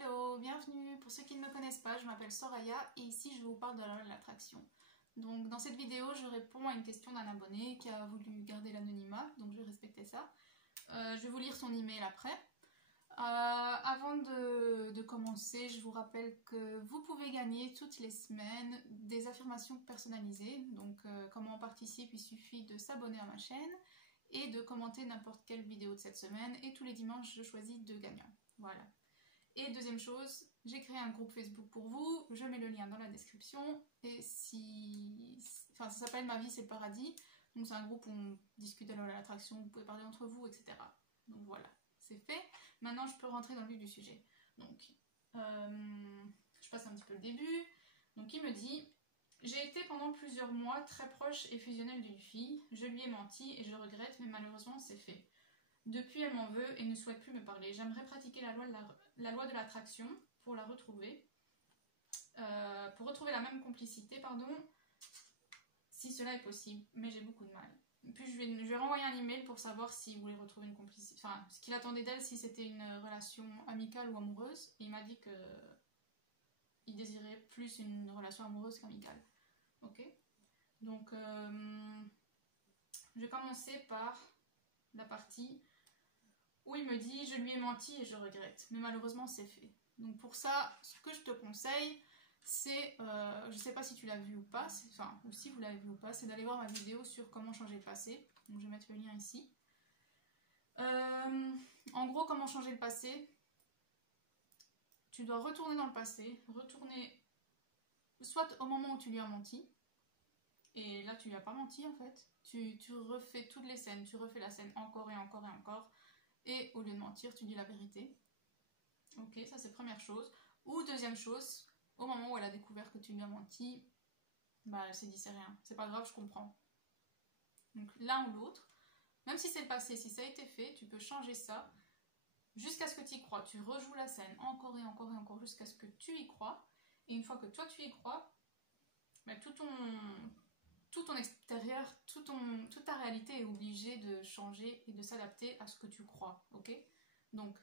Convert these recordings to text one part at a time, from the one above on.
Hello, bienvenue. Pour ceux qui ne me connaissent pas, je m'appelle Soraya et ici je vous parle de la loi de l'attraction. Donc dans cette vidéo, je réponds à une question d'un abonné qui a voulu garder l'anonymat, donc je vais respecter ça. Je vais vous lire son email après. Avant de commencer, je vous rappelle que vous pouvez gagner toutes les semaines des affirmations personnalisées. Donc comment on participe, il suffit de s'abonner à ma chaîne et de commenter n'importe quelle vidéo de cette semaine. Et tous les dimanches, je choisis 2 gagnants. Voilà. Et deuxième chose, j'ai créé un groupe Facebook pour vous, je mets le lien dans la description, et ça s'appelle Ma vie c'est le paradis, donc c'est un groupe où on discute à l'attraction, vous pouvez parler entre vous, etc. Donc voilà, c'est fait. Maintenant je peux rentrer dans le vif du sujet. Donc, je passe un petit peu le début. Donc il me dit: j'ai été pendant plusieurs mois très proche et fusionnelle d'une fille, je lui ai menti et je regrette, mais malheureusement c'est fait. Depuis, elle m'en veut et ne souhaite plus me parler. J'aimerais pratiquer la loi de l'attraction pour la retrouver. Pour retrouver la même complicité, pardon, si cela est possible. Mais j'ai beaucoup de mal. Puis je lui ai renvoyé un email pour savoir s'il voulait retrouver une complicité. Enfin, ce qu'il attendait d'elle, si c'était une relation amicale ou amoureuse. Et il m'a dit que il désirait plus une relation amoureuse qu'amicale. Ok. Donc, je vais commencer par la partie où il me dit: je lui ai menti et je regrette, mais malheureusement c'est fait. Donc pour ça, ce que je te conseille, c'est, je sais pas si tu l'as vu ou pas, enfin, ou si vous l'avez vu ou pas, c'est d'aller voir ma vidéo sur comment changer le passé. Donc je vais mettre le lien ici. En gros, comment changer le passé? Tu dois retourner dans le passé, retourner soit au moment où tu lui as menti, et là tu lui as pas menti en fait, tu refais toutes les scènes, tu refais la scène encore et encore et encore, et au lieu de mentir, tu dis la vérité. Ok, ça c'est première chose. Ou deuxième chose, au moment où elle a découvert que tu lui as menti, bah elle s'est dit c'est rien, c'est pas grave, je comprends. Donc l'un ou l'autre, même si c'est le passé, si ça a été fait, tu peux changer ça jusqu'à ce que tu y crois. Tu rejoues la scène encore et encore et encore jusqu'à ce que tu y crois. Et une fois que toi tu y crois, bah, tout ton extérieur, toute ta réalité est obligée de changer et de s'adapter à ce que tu crois. Ok? Donc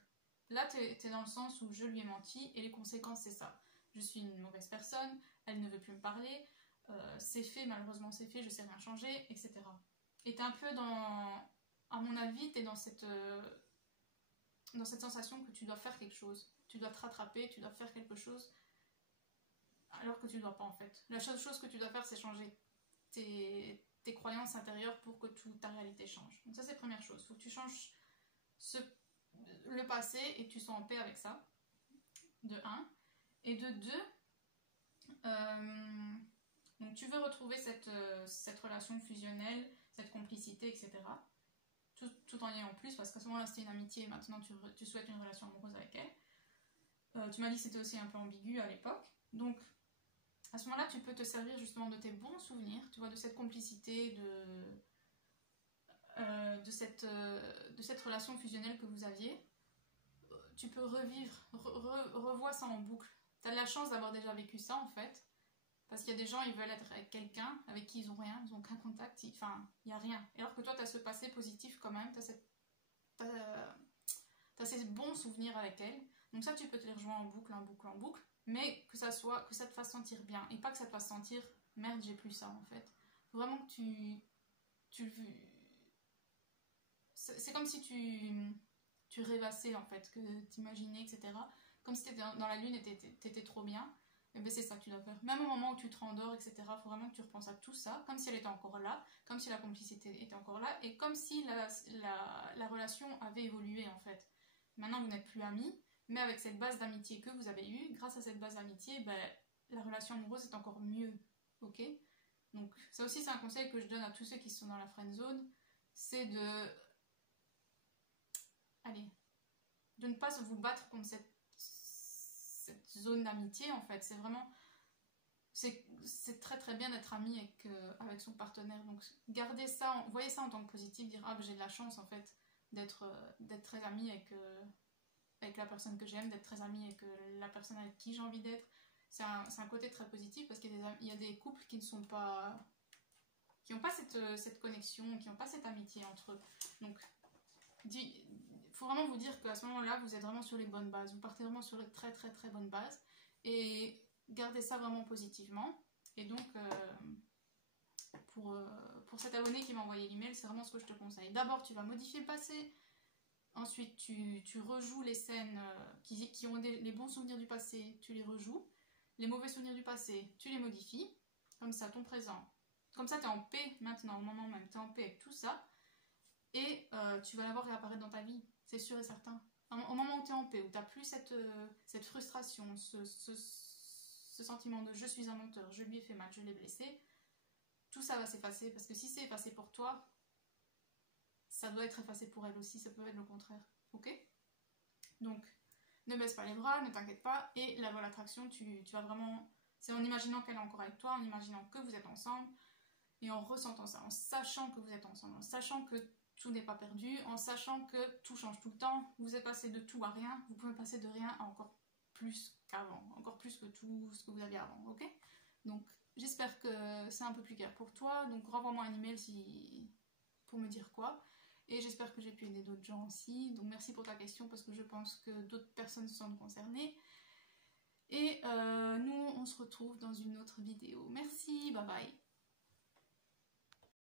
là, t'es dans le sens où je lui ai menti et les conséquences, c'est ça. Je suis une mauvaise personne, elle ne veut plus me parler, c'est fait, malheureusement c'est fait, je sais rien changer, etc. Et t'es un peu dans... À mon avis, t'es dans cette sensation que tu dois faire quelque chose. Tu dois te rattraper, tu dois faire quelque chose, alors que tu dois pas en fait. La seule chose que tu dois faire, c'est changer tes croyances intérieures pour que toute ta réalité change. Donc ça, c'est la première chose. Il faut que tu changes le passé et que tu sois en paix avec ça, de 1. Et de 2, donc tu veux retrouver cette relation fusionnelle, cette complicité, etc. Tout en y ayant plus, parce qu'à ce moment-là, c'était une amitié et maintenant tu souhaites une relation amoureuse avec elle. Tu m'as dit que c'était aussi un peu ambigu à l'époque. Donc, à ce moment-là, tu peux te servir justement de tes bons souvenirs, tu vois, de cette complicité, de cette relation fusionnelle que vous aviez. Tu peux revivre, revois ça en boucle. Tu as de la chance d'avoir déjà vécu ça en fait, parce qu'il y a des gens, ils veulent être avec quelqu'un avec qui ils ont rien, ils ont aucun contact, enfin, il n'y a rien. Et alors que toi, tu as ce passé positif quand même, tu as ces bons souvenirs avec elle. Donc ça, tu peux te les rejoindre en boucle, en boucle, en boucle, mais que ça te fasse sentir bien, et pas que ça te fasse sentir merde, j'ai plus ça en fait. Faut vraiment que c'est comme si tu rêvassais en fait, que t'imaginais, etc. Comme si t'étais dans la lune et t'étais trop bien. Et ben c'est ça que tu dois faire. Même au moment où tu te rendors, etc. Faut vraiment que tu repenses à tout ça, comme si elle était encore là, comme si la complicité était encore là, et comme si la relation avait évolué en fait. Maintenant vous n'êtes plus amis, mais avec cette base d'amitié que vous avez eue, grâce à cette base d'amitié, ben, la relation amoureuse est encore mieux. Ok? Donc ça aussi c'est un conseil que je donne à tous ceux qui sont dans la friend zone, c'est de ne pas vous battre contre cette zone d'amitié en fait. C'est vraiment, c'est très très bien d'être ami avec son partenaire. Donc gardez ça, voyez ça en tant que positif, dire ah ben, j'ai de la chance en fait d'être très ami avec la personne que j'aime, d'être très ami avec la personne avec qui j'ai envie d'être. C'est un côté très positif, parce qu'il y a des couples qui ne sont pas, qui n'ont pas cette connexion, qui n'ont pas cette amitié entre eux. Donc faut vraiment vous dire qu'à ce moment-là, vous êtes vraiment sur les bonnes bases. Vous partez vraiment sur les très très très bonnes bases. Et gardez ça vraiment positivement. Et donc, pour cet abonné qui m'a envoyé l'email, c'est vraiment ce que je te conseille. D'abord, tu vas modifier le passé. Ensuite, tu rejoues les scènes qui ont les bons souvenirs du passé, tu les rejoues. Les mauvais souvenirs du passé, tu les modifies. Comme ça, ton présent. Comme ça, tu es en paix maintenant, au moment même. Tu es en paix avec tout ça. Et tu vas l'avoir réapparaître dans ta vie. C'est sûr et certain. Au moment où tu es en paix, où tu n'as plus cette frustration, ce sentiment de je suis un menteur, je lui ai fait mal, je l'ai blessé, tout ça va s'effacer. Parce que si c'est effacé pour toi, ça doit être effacé pour elle aussi, ça peut être le contraire. Ok? Donc, ne baisse pas les bras, ne t'inquiète pas. Et la loi de l'attraction, tu vas vraiment... C'est en imaginant qu'elle est encore avec toi, en imaginant que vous êtes ensemble, et en ressentant ça, en sachant que vous êtes ensemble, en sachant que tout n'est pas perdu, en sachant que tout change tout le temps, vous êtes passé de tout à rien, vous pouvez passer de rien à encore plus qu'avant, encore plus que tout ce que vous aviez avant, ok? Donc, j'espère que c'est un peu plus clair pour toi, donc renvoie-moi un email pour me dire quoi. Et j'espère que j'ai pu aider d'autres gens aussi. Donc merci pour ta question parce que je pense que d'autres personnes se sentent concernées. Et nous, on se retrouve dans une autre vidéo. Merci, bye bye.